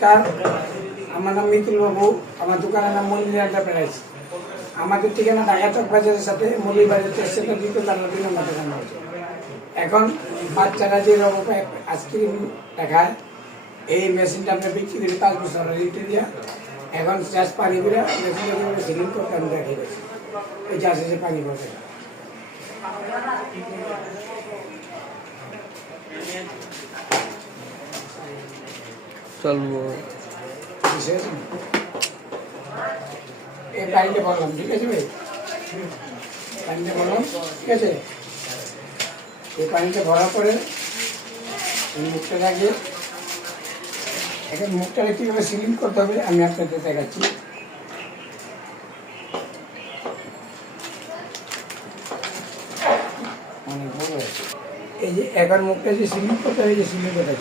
আমার নাম মিতুল বাবু, আমার দোকানের নাম মল্লিক এন্টারপ্রাইজ। আমাদের ঠিকানা ঢাকা চক বাজারের সাথে মল্লিক বাজার স্টেশনের দ্বিতীয় তলা 2 নম্বর দোকান হয়েছে। এখন বাচ্চারা যে রকম আইসক্রিম দেখায়, এই মেশিনটা আমরা বিক্রি করি 5 বছর রিটে দিয়া। এখন জাস্ট পানি করে মেশিনটা সিলিং করতে আমি রেখে গেছি, এই জাস্ট এসে পানি পড়ে। চলবো এই পানিটা বললাম, ঠিক আছে ভাই? পানিটা বললাম, ঠিক আছে? এই পানিটা ভরার পরে মুখটা লাগিয়ে এখন মুখটাকে কীভাবে সিলিং করতে হবে আমি আপনাদের দেখাচ্ছি। অনেক বড় আছে। এই যে এখন মুখটা যে সিলিং করতে হবে, যে সিলিং করতে